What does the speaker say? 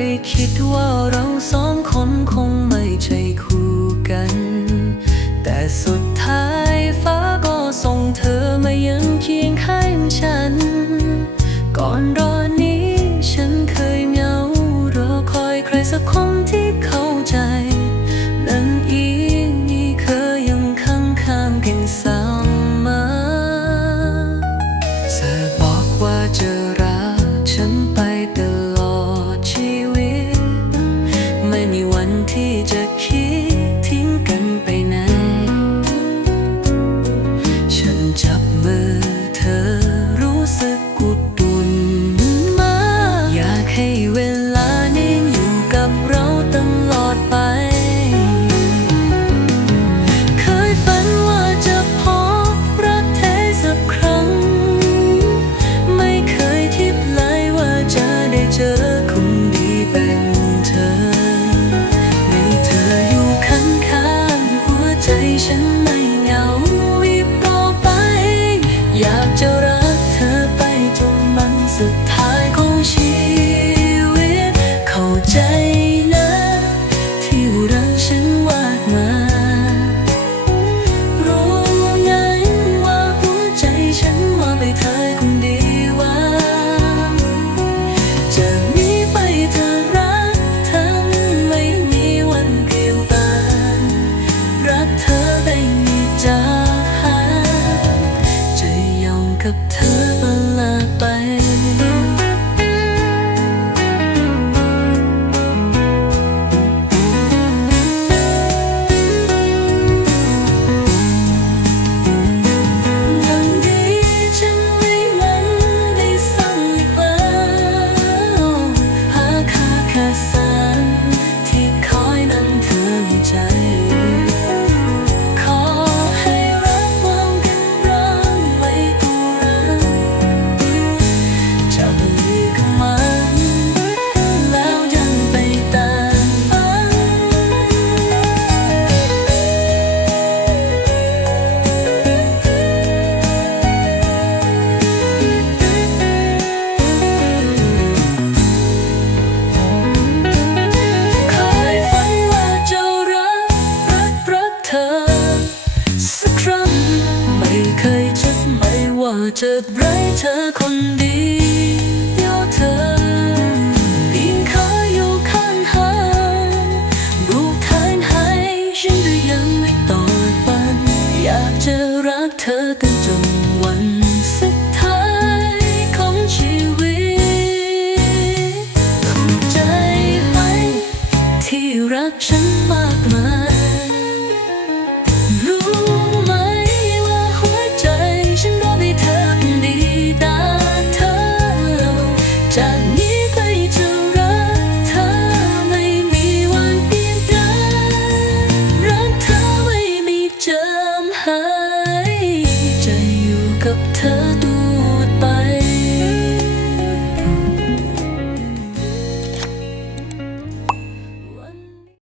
ยคิดว่าเราสองคนคงไม่ใช่คู่กัน แต่สุด 是我 จะรัเธอคนเดียวเธอปีนเขาอยู่ข้างหาบุกทนให้ฉันหรืยังไม่ตอดัน อยากจะรักเธอตั้งจนวันสุดท้ายของชีวิตใจไหมที่รักฉัน